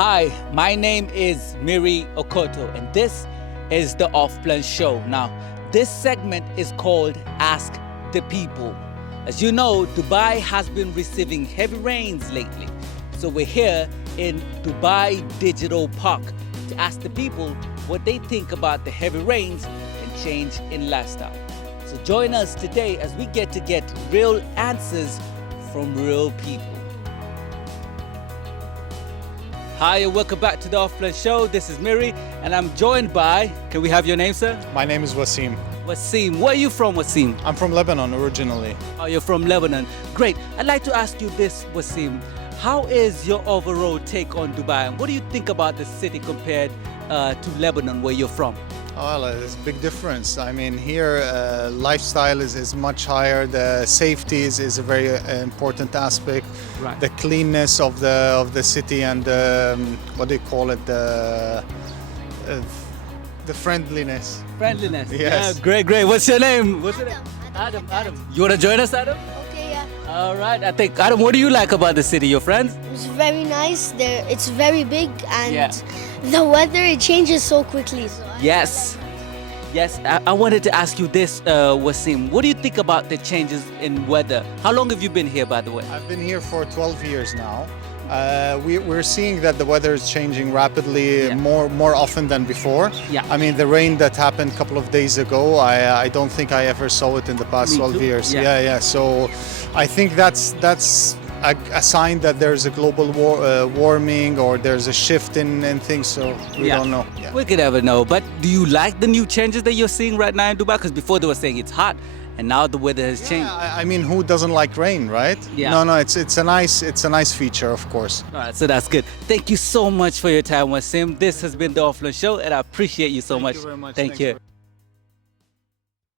Hi, my name is Miri Okoto, and this is the Off Plan Show. Now, this segment is called Ask the People. As you know, Dubai has been receiving heavy rains lately. So we're here in Dubai Digital Park to ask the people what they think about the heavy rains and change in lifestyle. So join us today as we get real answers from real people. Hi and welcome back to the Off Plan Show. This is Miri and I'm joined by, can we have your name, sir? My name is Wasim. Wasim. Where are you from, Wasim? I'm from Lebanon originally. Oh, you're from Lebanon. Great. I'd like to ask you this, Wasim. How is your overall take on Dubai? And what do you think about the city compared to Lebanon, where you're from? Well, there's a big difference. I mean, here lifestyle is much higher. The safety is a very important aspect. Right. The cleanness of the city and what do you call it? The friendliness. Friendliness. Yes. Yeah, great. What's your name? What's your name? Adam. You want to join us, Adam? Okay, yeah. All right. I think, Adam, what do you like about the city? Your friends? It's very nice. It's very big, and Yeah. the weather it changes so quickly. So Yes. I wanted to ask you this, Wasim. What do you think about the changes in weather? How long have you been here, by the way? I've been here for 12 years now. We're seeing that the weather is changing rapidly, Yeah. more often than before. Yeah. I mean, the rain that happened a couple of days ago, I don't think I ever saw it in the past Me 12 too. years. Yeah. Yeah. So I think that's a sign that there's a global warming or there's a shift in things. So we don't know. Yeah. We could never know. But do you like the new changes that you're seeing right now in Dubai? Because before they were saying it's hot, and now the weather has changed. I mean, who doesn't like rain, right? Yeah. No, it's a nice feature, of course. All right, so that's good. Thank you so much for your time, Wasim. This has been the Offline Show, and I appreciate you so much. you very much. Thank Thanks you. for-